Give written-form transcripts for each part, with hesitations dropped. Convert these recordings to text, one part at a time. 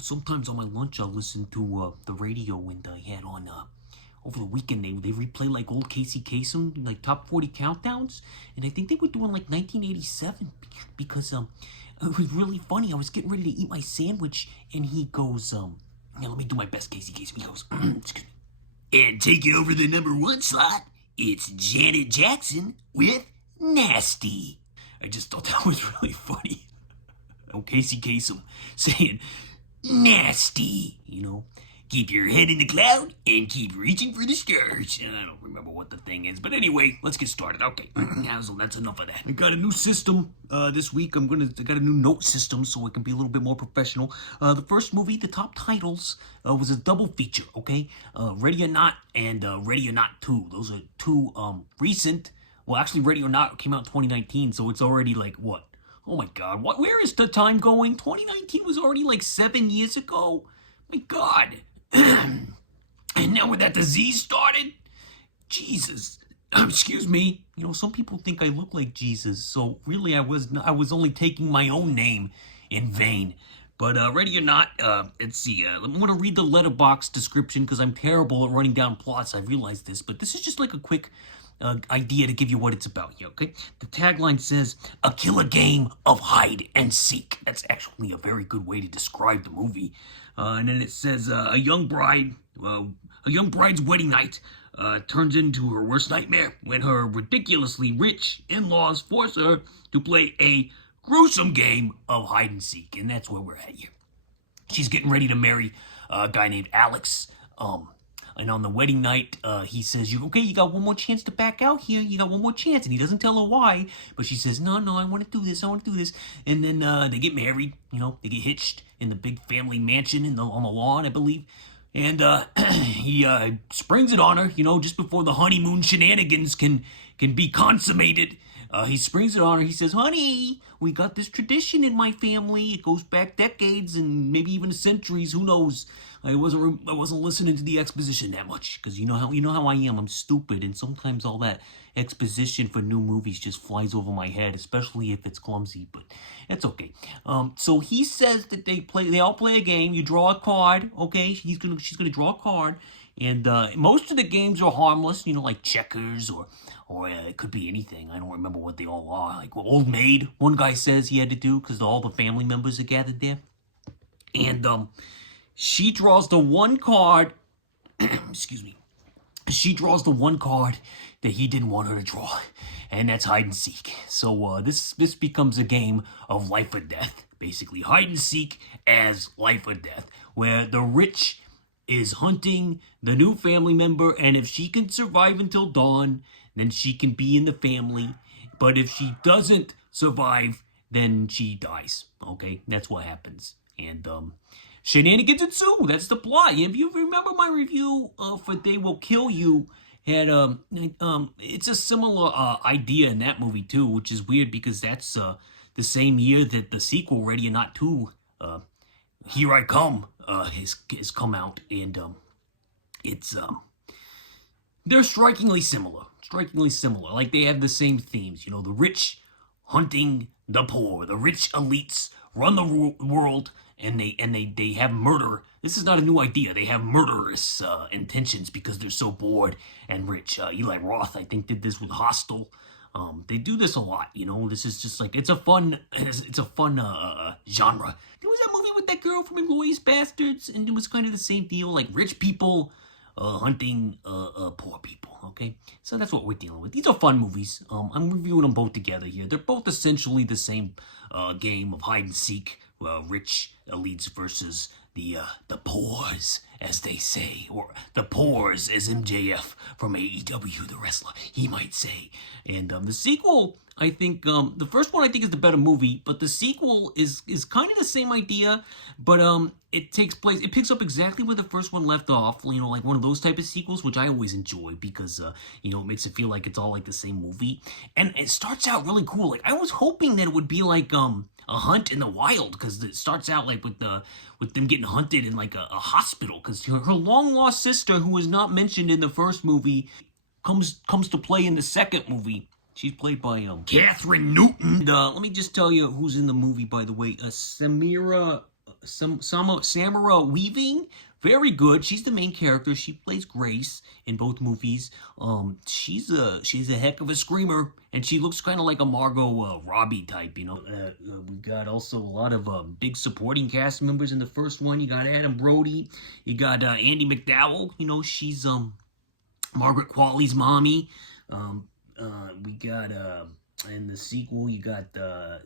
Sometimes on my lunch I'll listen to the radio, and I had on over the weekend they replay like old Casey Kasem like top 40 countdowns, and I think they were doing like 1987 because it was really funny. I was getting ready to eat my sandwich, and he goes yeah, let me do my best Casey Kasem. He goes, excuse me, and taking over the number one slot, it's Janet Jackson with Nasty. I just thought that was really funny. Casey Kasem saying nasty, Keep your head in the cloud and keep reaching for the stars. And I don't remember what the thing is, but anyway, let's get started. Okay, so that's enough of that. I got a new system this week. I got a new note system so it can be a little bit more professional. The first movie, the top titles, was a double feature. Okay, Ready or Not and Ready or Not 2. Those are two recent. Well, actually, Ready or Not came out in 2019, so it's already like what? Oh my God, where is the time going? 2019 was already like 7 years ago. My God. And now with that disease started? Jesus. Excuse me. Some people think I look like Jesus, so really I was only taking my own name in vain. But Ready or Not, let's see. I'm going to read the letterbox description because I'm terrible at running down plots. I realized this, but this is just like a quick idea to give you what it's about here, okay? The tagline says, a killer game of hide and seek. That's actually a very good way to describe the movie. And then it says, a young bride's wedding night turns into her worst nightmare when her ridiculously rich in-laws force her to play a gruesome game of hide and seek. And that's where we're at here. She's getting ready to marry a guy named Alex. And on the wedding night, he says, you got one more chance to back out here. You got one more chance. And he doesn't tell her why. But she says, no, I want to do this. And then they get married. They get hitched in the big family mansion on the lawn, I believe. And he springs it on her, just before the honeymoon shenanigans can be consummated. He springs it on her. He says, honey, we got this tradition in my family. It goes back decades and maybe even centuries. Who knows? I wasn't listening to the exposition that much because you know how I am. I'm stupid, and sometimes all that exposition for new movies just flies over my head, especially if it's clumsy. But that's okay. So he says that they all play a game. You draw a card. Okay, she's gonna draw a card, and most of the games are harmless. Like checkers or it could be anything. I don't remember what they all are. Like Old Maid, one guy says he had to do because all the family members are gathered there. And she draws the one card, excuse me, she draws the one card that he didn't want her to draw, and that's hide and seek. So this becomes a game of life or death, basically. Hide and seek as life or death, where the rich is hunting the new family member, and if she can survive until dawn, then she can be in the family. But if she doesn't survive, then she dies. Okay, that's what happens. And shenanigans ensue. That's the plot. If you remember my review for They Will Kill You, had it's a similar idea in that movie too, which is weird because that's the same year that the sequel Ready or Not 2, Here I Come, has come out, and it's they're strikingly similar. Like they have the same themes. The rich hunting the poor. The rich elites run the world, and they have murder. This is not a new idea. They have murderous intentions because they're so bored and rich. Eli Roth, I think, did this with Hostel. They do this a lot. This is just like it's a fun genre. There was that movie with that girl from Inglourious Bastards, and it was kind of the same deal, like rich people hunting poor people. Okay, so that's what we're dealing with. These are fun movies. I'm reviewing them both together here. They're both essentially the same game of hide and seek. Rich elites versus the poors, as they say, or the poors, as MJF from AEW, the wrestler, he might say. And the sequel, I think, the first one I think is the better movie, but the sequel is kind of the same idea, but it picks up exactly where the first one left off, like one of those type of sequels, which I always enjoy because, it makes it feel like it's all like the same movie. And it starts out really cool. Like, I was hoping that it would be like, a hunt in the wild, because it starts out like with them getting hunted in like a hospital, because her long lost sister, who was not mentioned in the first movie, comes to play in the second movie. She's played by Catherine Newton. And, let me just tell you who's in the movie, by the way. Samara Weaving. Very good. She's the main character. She plays Grace in both movies. She's a heck of a screamer, and she looks kind of like a Margot Robbie type, you know. We got also a lot of big supporting cast members in the first one. You got Adam Brody. You got Andie MacDowell. You know, she's Margaret Qualley's mommy. We got in the sequel, you got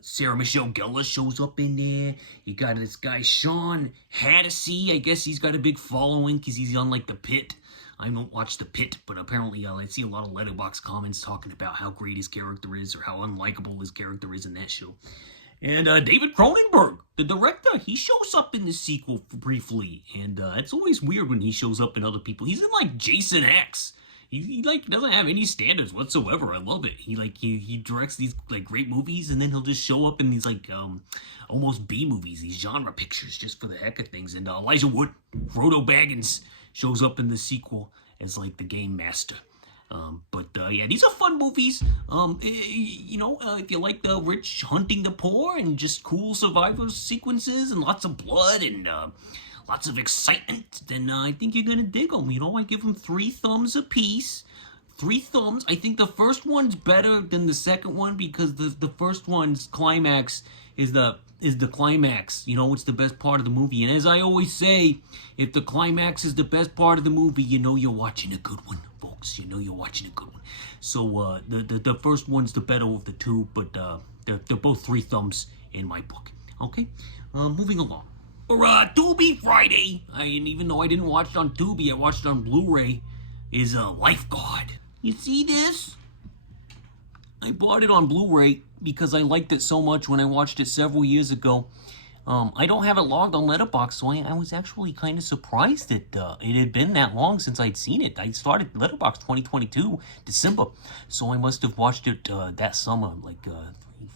Sarah Michelle Gellar shows up in there. You got this guy Sean Hattasey. I guess he's got a big following because he's on like The Pit. I don't watch The Pit, but apparently I see a lot of Letterboxd comments talking about how great his character is or how unlikable his character is in that show. And David Cronenberg, the director, he shows up in the sequel briefly, and it's always weird when he shows up in other people. He's in like Jason X. He like doesn't have any standards whatsoever. I love it. He directs these like great movies, and then he'll just show up in these like almost B movies, these genre pictures, just for the heck of things. And Elijah Wood, Frodo Baggins, shows up in the sequel as like the game master. Yeah, these are fun movies. If you like the rich hunting the poor and just cool survivor sequences and lots of blood and lots of excitement, then I think you're gonna dig them. You know, I give them 3 thumbs apiece. 3 thumbs. I think the first one's better than the second one because the first one's climax is the climax. You know, it's the best part of the movie. And as I always say, if the climax is the best part of the movie, you know you're watching a good one, folks. You know you're watching a good one. So the first one's the better of the two, but they're both 3 thumbs in my book. Okay, moving along. For Tubi Friday, and even though I didn't watch it on Tubi, I watched it on Blu-ray, is Lifeguard. You see this? I bought it on Blu-ray because I liked it so much when I watched it several years ago. I don't have it logged on Letterboxd, so I was actually kind of surprised that it had been that long since I'd seen it. I started Letterboxd 2022, December, so I must have watched it that summer, like 3,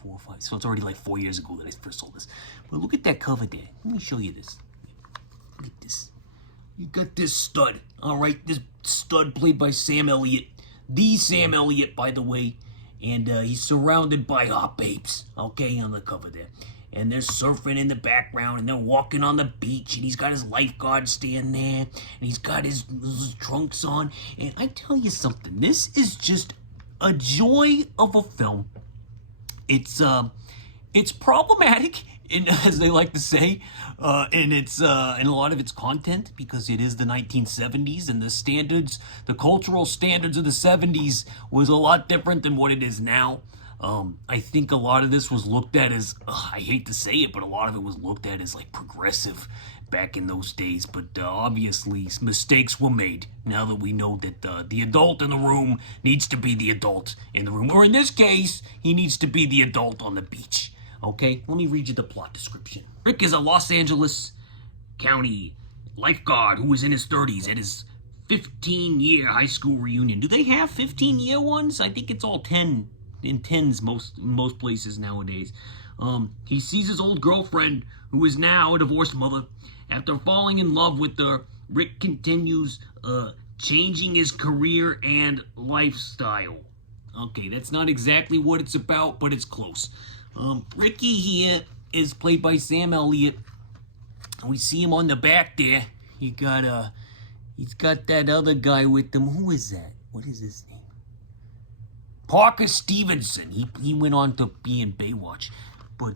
4, 5. So it's already like 4 years ago that I first saw this. But look at that cover there. Let me show you this. Look at this. You got this stud, all right? This stud played by Sam Elliott. The Sam Elliott, by the way. And he's surrounded by hot babes, okay, on the cover there. And they're surfing in the background, and they're walking on the beach, and he's got his lifeguard stand there, and he's got his trunks on. And I tell you something, this is just a joy of a film. It's problematic, as they like to say, in a lot of its content, because it is the 1970s, and the cultural standards of the 70s was a lot different than what it is now. I think a lot of this was looked at as, I hate to say it, but a lot of it was looked at as like progressive back in those days. But obviously mistakes were made now that we know that the adult in the room needs to be the adult in the room. Or in this case, he needs to be the adult on the beach. Okay, let me read you the plot description. Rick is a Los Angeles County lifeguard who is in his 30s at his 15-year high school reunion. Do they have 15-year ones? I think it's all 10 in 10s most places nowadays. He sees his old girlfriend, who is now a divorced mother. After falling in love with her, Rick continues changing his career and lifestyle. Okay, that's not exactly what it's about, but it's close. Ricky here is played by Sam Elliott. We see him on the back there. He's got that other guy with him. Who is that? What is his name? Parker Stevenson. He went on to be in Baywatch. But,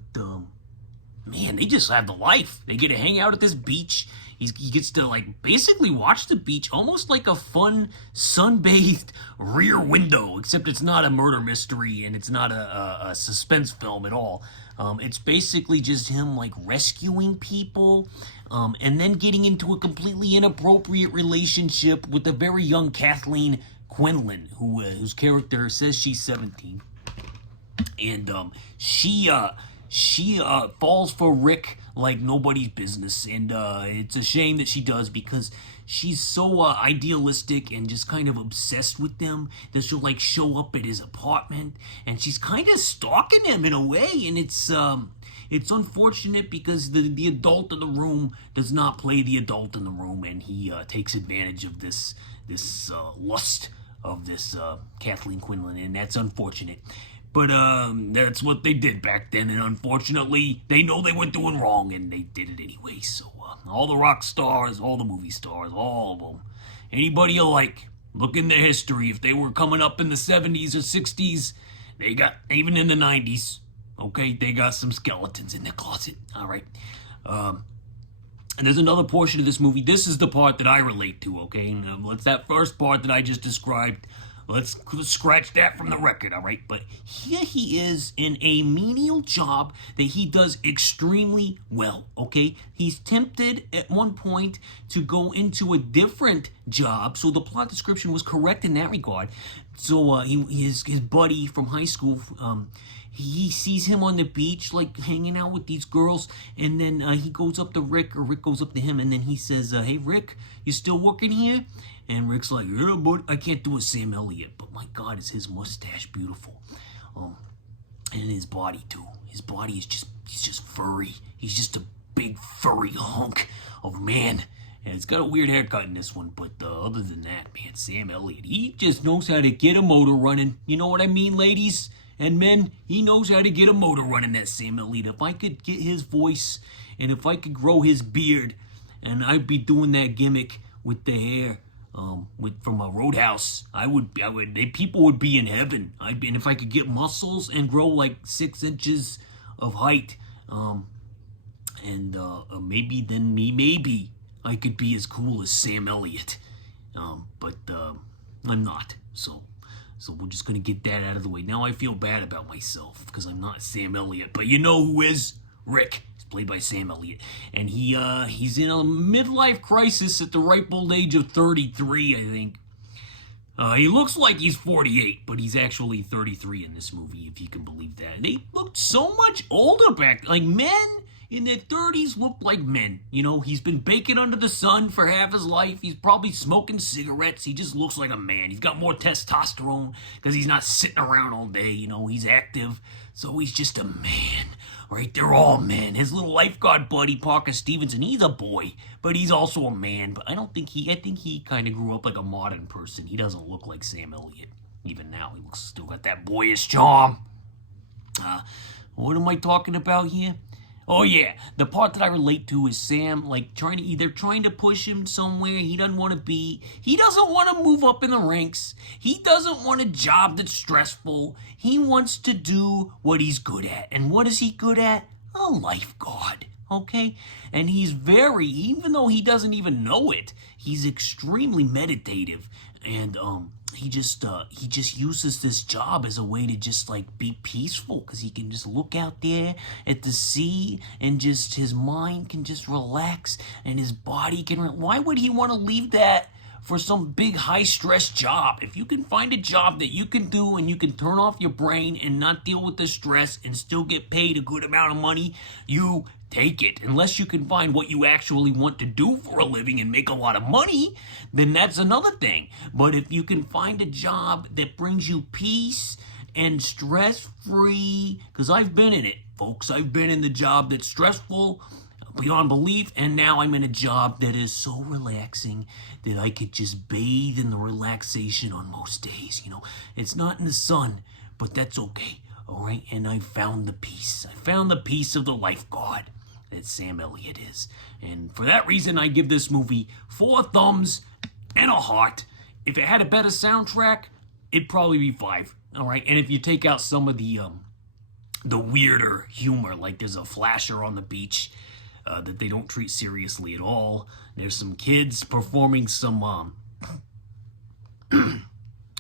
man, they just have the life. They get to hang out at this beach. He gets to, like, basically watch the beach almost like a fun, sunbathed Rear Window, except it's not a murder mystery and it's not a suspense film at all. It's basically just him, like, rescuing people and then getting into a completely inappropriate relationship with a very young Kathleen Quinlan, whose character says she's 17. And she falls for Rick like nobody's business, and it's a shame that she does, because she's so idealistic and just kind of obsessed with them that she'll like show up at his apartment, and she's kind of stalking him in a way, and it's unfortunate because the adult in the room does not play the adult in the room, and he takes advantage of this lust of this Kathleen Quinlan, and that's unfortunate. But that's what they did back then, and unfortunately, they know they were doing wrong, and they did it anyway. So all the rock stars, all the movie stars, all of them, anybody alike, look in their history. If they were coming up in the 70s or 60s, they got, even in the 90s, okay, they got some skeletons in their closet. All right. And there's another portion of this movie. This is the part that I relate to, okay? And, what's that first part that I just described? Let's scratch that from the record, all right? But here he is in a menial job that he does extremely well, okay? He's tempted at one point to go into a different job, so the plot description was correct in that regard. So his buddy from high school, he sees him on the beach, like, hanging out with these girls, and then he goes up to Rick, or Rick goes up to him, and then he says, hey, Rick, you still working here? And Rick's like, yeah, but I can't do a Sam Elliott, but my God, is his mustache beautiful. And his body, too. His body is he's just furry. He's just a big, furry hunk of man. And it's got a weird haircut in this one, but other than that, man, Sam Elliott, he just knows how to get a motor running. You know what I mean, ladies and men? He knows how to get a motor running, that Sam Elliott. If I could get his voice, and if I could grow his beard, and I'd be doing that gimmick with the hair, from a Roadhouse, people would be in heaven. And if I could get muscles and grow like 6 inches of height, maybe I could be as cool as Sam Elliott. But I'm not. So we're just gonna get that out of the way. Now I feel bad about myself because I'm not Sam Elliott. But you know who is? Rick. He's played by Sam Elliott. And he's in a midlife crisis at the ripe old age of 33, I think. He looks like he's 48, but he's actually 33 in this movie, if you can believe that. They looked so much older back. Like, men in their 30s look like men. You know, he's been baking under the sun for half his life. He's probably smoking cigarettes. He just looks like a man. He's got more testosterone because he's not sitting around all day. You know, he's active. So he's just a man. Right? They're all men. His little lifeguard buddy, Parker Stevenson, he's a boy, but he's also a man. But I think he kind of grew up like a modern person. He doesn't look like Sam Elliott. Even now, he still got that boyish charm. What am I talking about here? Oh yeah, the part that I relate to is Sam, like, trying to push him somewhere he doesn't want to be. He doesn't want to move up in the ranks. He doesn't want a job that's stressful. He wants to do what he's good at. And what is he good at? A lifeguard, okay? And he's even though he doesn't even know it, he's extremely meditative. And, he just uses this job as a way to just, like, be peaceful, because he can just look out there at the sea and just his mind can just relax and his body can why would he want to leave that for some big high-stress job? If you can find a job that you can do and you can turn off your brain and not deal with the stress and still get paid a good amount of money, you take it. Unless you can find what you actually want to do for a living and make a lot of money, then that's another thing. But if you can find a job that brings you peace and stress-free, because I've been in it, folks. I've been in the job that's stressful beyond belief, and now I'm in a job that is so relaxing that I could just bathe in the relaxation on most days. You know, it's not in the sun, but that's okay. All right, and I found the peace. I found the peace of the lifeguard that Sam Elliott is. And for that reason, I give this movie 4 thumbs and a heart. If it had a better soundtrack, it'd probably be 5. All right, and if you take out some of the weirder humor, like there's a flasher on the beach that they don't treat seriously at all. There's some kids performing some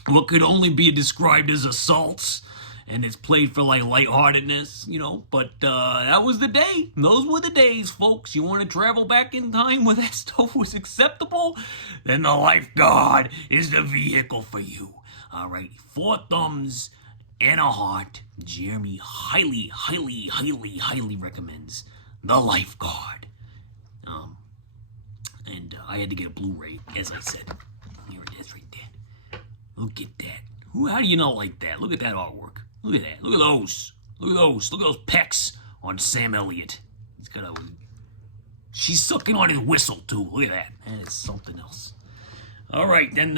what could only be described as assaults, and it's played for, like, lightheartedness, you know, but that was the day. Those were the days, folks. You want to travel back in time where that stuff was acceptable? Then the Lifeguard is the vehicle for you. All right, 4 thumbs and a heart. Jeremy highly, highly, highly, highly recommends The Lifeguard. And I had to get a Blu-ray, as I said. Here it is right there. Look at that. How do you not like that? Look at that artwork. Look at that. Look at those. Look at those. Look at those pecs on Sam Elliott. She's sucking on his whistle, too. Look at that. That is something else. All right, then,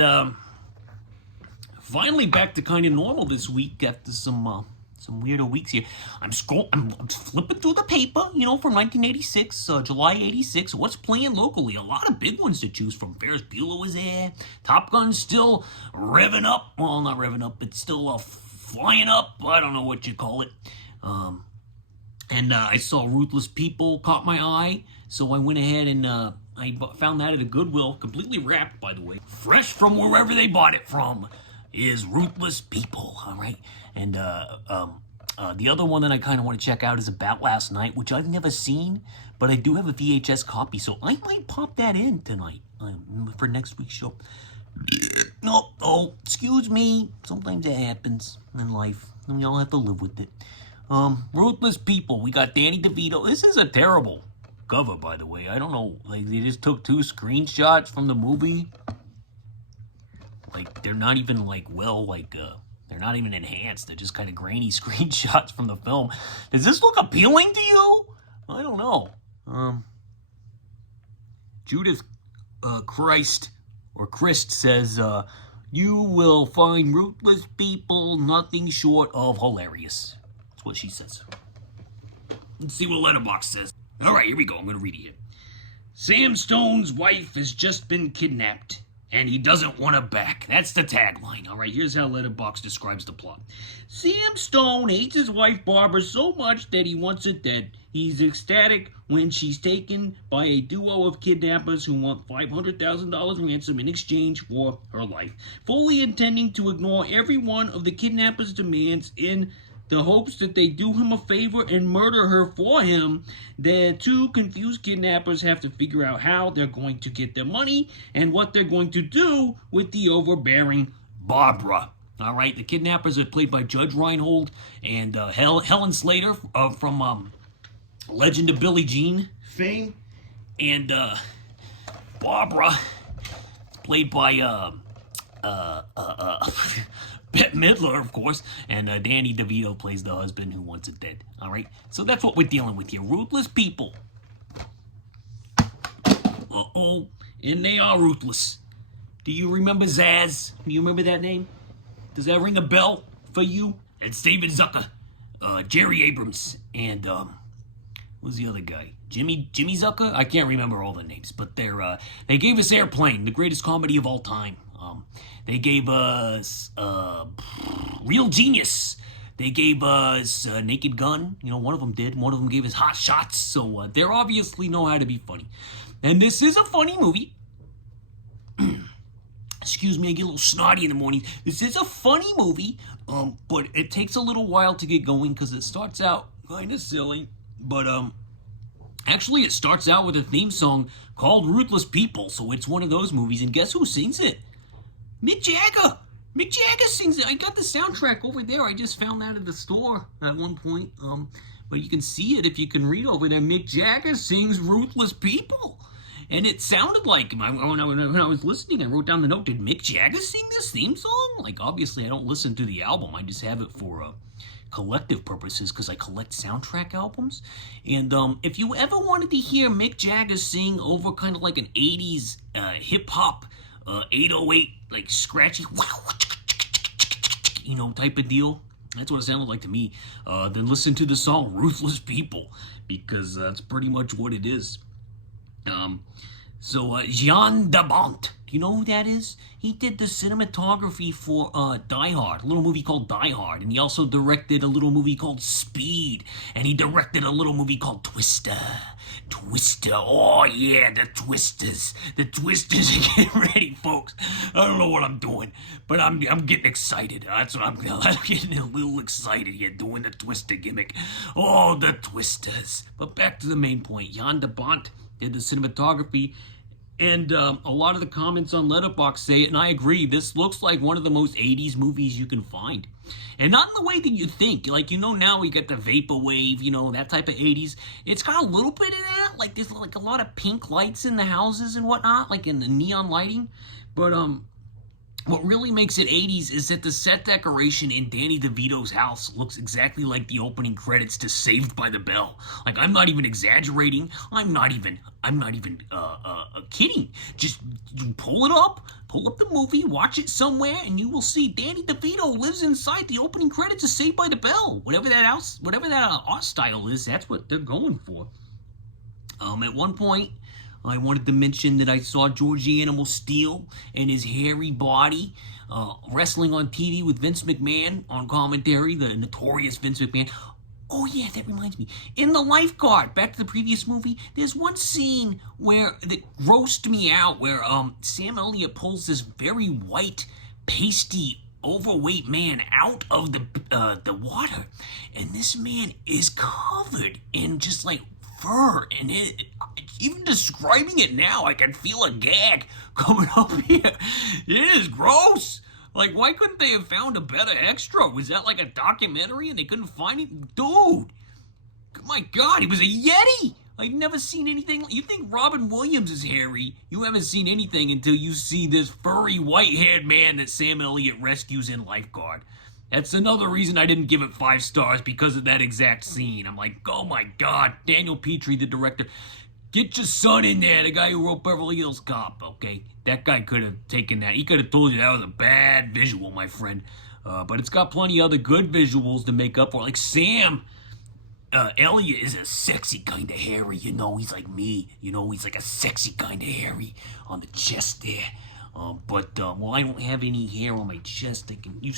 Finally back to kind of normal this week after some weirder weeks here. I'm flipping through the paper, from 1986, July 86. What's playing locally? A lot of big ones to choose from. Ferris Bueller was there. Top Gun's still revving up. Well, not revving up. It's still flying up. I don't know what you call it. And I saw Ruthless People caught my eye, so I went ahead and I found that at a Goodwill, completely wrapped, by the way. Fresh from wherever they bought it from is Ruthless People, all right? And the other one that I kind of want to check out is About Last Night, which I've never seen, but I do have a VHS copy, so I might pop that in tonight for next week's show. No, oh, excuse me. Sometimes it happens in life, and we all have to live with it. Ruthless People. We got Danny DeVito. This is a terrible cover, by the way. I don't know. Like, they just took 2 screenshots from the movie. Like, they're not even, they're not even enhanced. They're just kind of grainy screenshots from the film. Does this look appealing to you? I don't know. Judith Christ says, you will find Ruthless People nothing short of hilarious. That's what she says. Let's see what Letterboxd says. All right, here we go. I'm going to read it here. Sam Stone's wife has just been kidnapped, and he doesn't want her back. That's the tagline. All right, here's how Letterboxd describes the plot. Sam Stone hates his wife Barbara so much that he wants her dead. He's ecstatic when she's taken by a duo of kidnappers who want $500,000 ransom in exchange for her life, fully intending to ignore every one of the kidnappers' demands in the hopes that they do him a favor and murder her for him. The 2 confused kidnappers have to figure out how they're going to get their money and what they're going to do with the overbearing Barbara. All right, the kidnappers are played by Judge Reinhold and Helen Slater from Legend of Billie Jean fame. And Barbara, played by Bette Midler, of course, and Danny DeVito plays the husband who wants it dead. All right, so that's what we're dealing with here. Ruthless People. Uh-oh, and they are ruthless. Do you remember Zaz? Do you remember that name? Does that ring a bell for you? It's David Zucker, Jerry Abrams, and who's the other guy? Jimmy Zucker? I can't remember all the names, but they gave us Airplane, the greatest comedy of all time. They gave us Real Genius. They gave us Naked Gun. One of them did. One of them gave us Hot Shots. So they obviously know how to be funny. And this is a funny movie. Excuse me, I get a little snotty in the morning. This is a funny movie, but it takes a little while to get going because it starts out kind of silly. But actually, it starts out with a theme song called Ruthless People. So it's one of those movies. And guess who sings it? Mick Jagger. Mick Jagger sings it. I got the soundtrack over there. I just found that at the store at one point. But you can see it if you can read over there. Mick Jagger sings Ruthless People. And it sounded like, when I was listening, I wrote down the note, did Mick Jagger sing this theme song? Like, obviously, I don't listen to the album. I just have it for collective purposes because I collect soundtrack albums. And if you ever wanted to hear Mick Jagger sing over kind of like an 80s hip-hop 808, like scratchy, type of deal. That's what it sounded like to me. Then listen to the song Ruthless People, because that's pretty much what it is. Jean Dabont, do you know who that is? He did the cinematography for Die Hard, a little movie called Die Hard, and he also directed a little movie called Speed, and he directed a little movie called Twister. Oh yeah, the Twisters are getting ready, folks. I don't know what I'm doing, but I'm getting excited. That's what I'm getting a little excited here doing the Twister gimmick. Oh, the Twisters. But back to the main point. Jan de Bont did the cinematography, and a lot of the comments on Letterboxd say it, and I agree. This looks like one of the most 80s movies you can find. And not in the way that you think. Like, now we got the vaporwave, that type of 80s. It's got a little bit of that. Like, there's like a lot of pink lights in the houses and whatnot, like in the neon lighting. But What really makes it 80s is that the set decoration in Danny DeVito's house looks exactly like the opening credits to Saved by the Bell. Like, I'm not even exaggerating. I'm not even kidding. Just pull up the movie, watch it somewhere, and you will see Danny DeVito lives inside the opening credits of Saved by the Bell. Whatever that art style is, that's what they're going for. At one point, I wanted to mention that I saw George the Animal Steel and his hairy body wrestling on TV with Vince McMahon on commentary, the notorious Vince McMahon. Oh yeah, that reminds me. In The Lifeguard, back to the previous movie, there's one scene that grossed me out where Sam Elliott pulls this very white, pasty, overweight man out of the water, and this man is covered in just like fur, and even describing it now, I can feel a gag coming up here. It is gross. Like, why couldn't they have found a better extra? Was that like a documentary and they couldn't find it? Dude, my God, he was a Yeti. I've never seen anything. You think Robin Williams is hairy? You haven't seen anything until you see this furry, white-haired man that Sam Elliott rescues in Lifeguard. That's another reason I didn't give it 5 stars, because of that exact scene. I'm like, oh my God, Daniel Petrie, the director, get your son in there, the guy who wrote Beverly Hills Cop, okay? That guy could have taken that. He could have told you that was a bad visual, my friend. But it's got plenty of other good visuals to make up for it. Like Sam Elliott is a sexy kind of hairy, you know? He's like me, you know? He's like a sexy kind of hairy on the chest there. Well, I don't have any hair on my chest. You've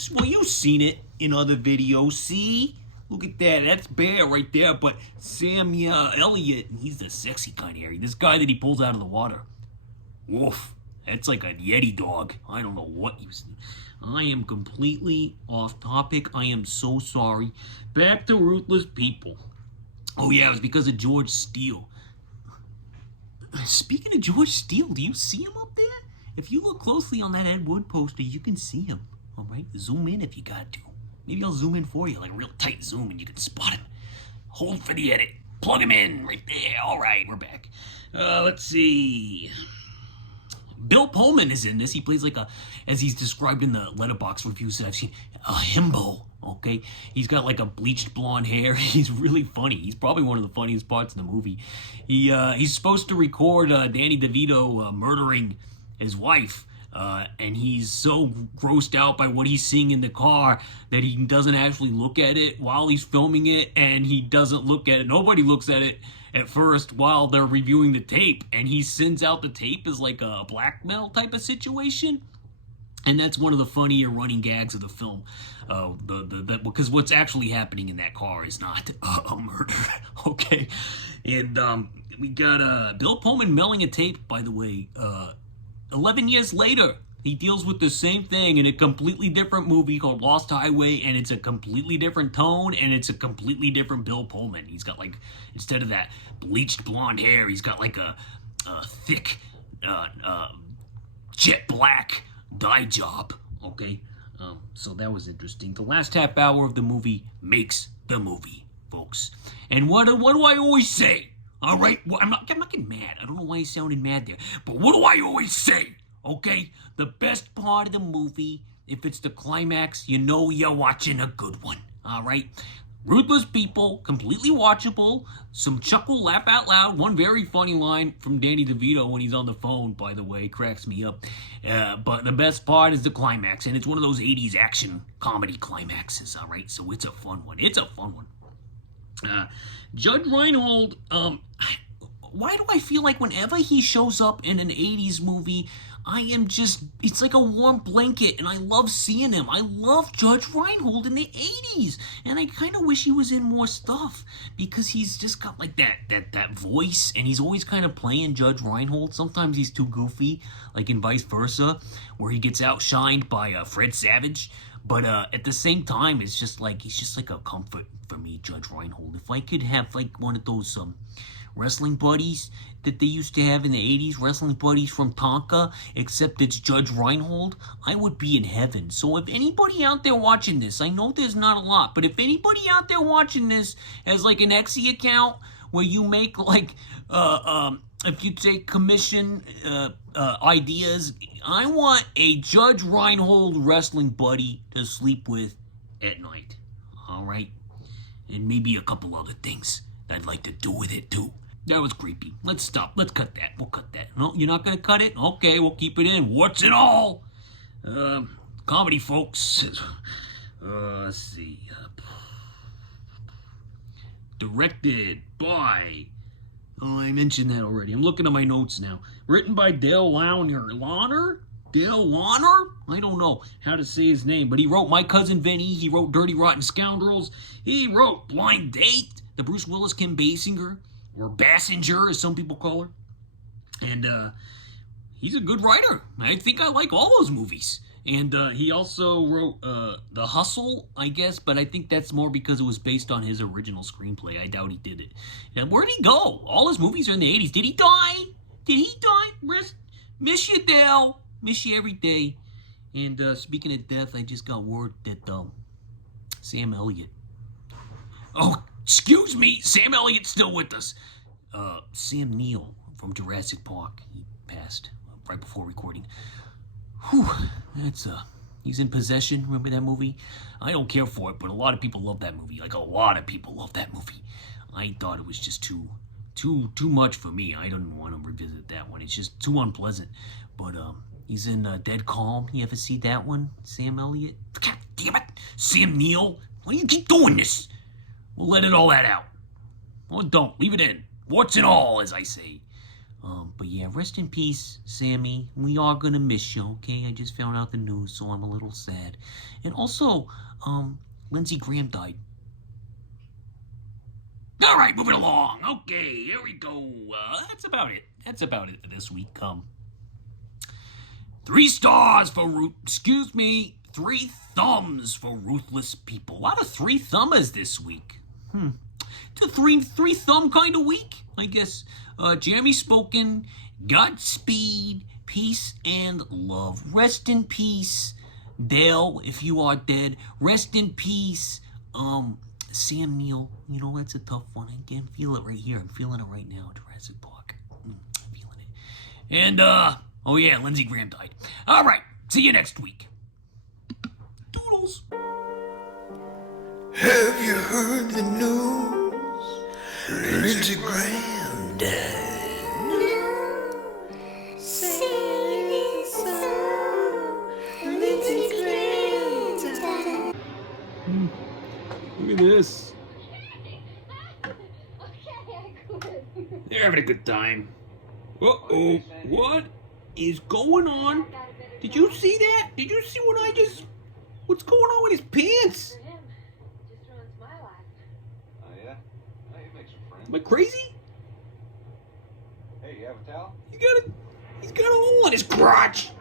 seen it in other videos. See? Look at that. That's Bear right there. But Sam Elliott, he's the sexy kind of hairy. This guy that he pulls out of the water. Woof. That's like a Yeti dog. I don't know what he was. I am completely off topic. I am so sorry. Back to Ruthless People. Oh, yeah, it was because of George Steele. Speaking of George Steele, do you see him up there? If you look closely on that Ed Wood poster, you can see him. All right? Zoom in if you got to. Maybe I'll zoom in for you, like a real tight zoom, and you can spot him. Hold for the edit. Plug him in right there. All right, we're back. Let's see. Bill Pullman is in this. He plays like as he's described in the Letterboxd reviews that I've seen, a himbo. Okay? He's got like a bleached blonde hair. He's really funny. He's probably one of the funniest parts of the movie. He's supposed to record Danny DeVito murdering his wife, and he's so grossed out by what he's seeing in the car that he doesn't actually look at it while he's filming it, and he doesn't look at it. Nobody looks at it at first while they're reviewing the tape, and he sends out the tape as like a blackmail type of situation. And that's one of the funnier running gags of the film, because what's actually happening in that car is not a murder, okay? And we got Bill Pullman mailing a tape, by the way, 11 years later, he deals with the same thing in a completely different movie called Lost Highway, and it's a completely different tone, and it's a completely different Bill Pullman. He's got, like, instead of that bleached blonde hair, he's got, like, a thick, jet black dye job, okay? So that was interesting. The last half hour of the movie makes the movie, folks. And what do I always say? All right, well, I'm not getting mad. I don't know why he's sounding mad there. But what do I always say? Okay, the best part of the movie, if it's the climax, you know you're watching a good one. All right, Ruthless People, completely watchable. Some chuckle, laugh out loud. One very funny line from Danny DeVito when he's on the phone, by the way, cracks me up. But the best part is the climax, and it's one of those 80s action comedy climaxes. All right, so it's a fun one. It's a fun one. Judge Reinhold, why do I feel like whenever he shows up in an 80s movie, it's like a warm blanket, and I love seeing him. I love Judge Reinhold in the 80s, and I kind of wish he was in more stuff, because he's just got like that voice, and he's always kind of playing Judge Reinhold. Sometimes he's too goofy, like in Vice Versa, where he gets outshined by Fred Savage. But at the same time, he's just like a comfort for me, Judge Reinhold. If I could have like one of those wrestling buddies that they used to have in the 80s, wrestling buddies from Tonka, except it's Judge Reinhold, I would be in heaven. So if anybody out there watching this, I know there's not a lot, but if anybody out there watching this has like an Etsy account where you make like if you take commission ideas, I want a Judge Reinhold wrestling buddy to sleep with at night. All right? And maybe a couple other things that I'd like to do with it, too. That was creepy. Let's stop. Let's cut that. We'll cut that. No, you're not going to cut it? Okay, we'll keep it in. What's it all? Comedy, folks. Let's see. Directed by... Oh, I mentioned that already. I'm looking at my notes now. Written by Dale Launer? Dale Launer? I don't know how to say his name, but he wrote My Cousin Vinny. He wrote Dirty Rotten Scoundrels. He wrote Blind Date, the Bruce Willis Kim Basinger, or Bassinger, as some people call her. And he's a good writer. I think I like all those movies. And he also wrote The Hustle, I guess, but I think that's more because it was based on his original screenplay. I doubt he did it. And where'd he go? All his movies are in the 80s. Did he die? Did he die? Miss you, Dale. Miss you every day. And speaking of death, I just got word that Sam Elliott. Oh, excuse me. Sam Elliott's still with us. Sam Neill from Jurassic Park. He passed right before recording. Whew, he's in Possession. Remember that movie? I don't care for it, but a lot of people love that movie. Like, a lot of people love that movie. I thought it was just too much for me. I don't want to revisit that one. It's just too unpleasant. But, he's in Dead Calm. You ever see that one? Sam Elliott? God damn it! Sam Neill? Why do you keep doing this? We'll let all that out. Or don't. Leave it in. Warts and all, as I say. But yeah, rest in peace, Sammy. We are gonna miss you, okay? I just found out the news, so I'm a little sad. And also, Lindsey Graham died. All right, moving along. Okay, here we go. That's about it. That's about it for this week. 3 stars for 3 thumbs for Ruthless People. A lot of 3 thumbers this week. It's a three thumb kind of week, I guess. Jeremy Spoken, Godspeed, peace and love. Rest in peace, Dale, if you are dead. Rest in peace, Sam Neill. You know, that's a tough one. I can feel it right here. I'm feeling it right now, Jurassic Park. I'm feeling it. And, oh yeah, Lindsey Graham died. All right, see you next week. Doodles. Have you heard the news? Lindsey Graham died. Singing song, Lindsey Graham died. Look at this. They're having a good time. Uh-oh. What is going on? Did you see that? Did you see what's going on with his pants? Am I crazy? Hey, you have a towel? He's got a hole in his crotch.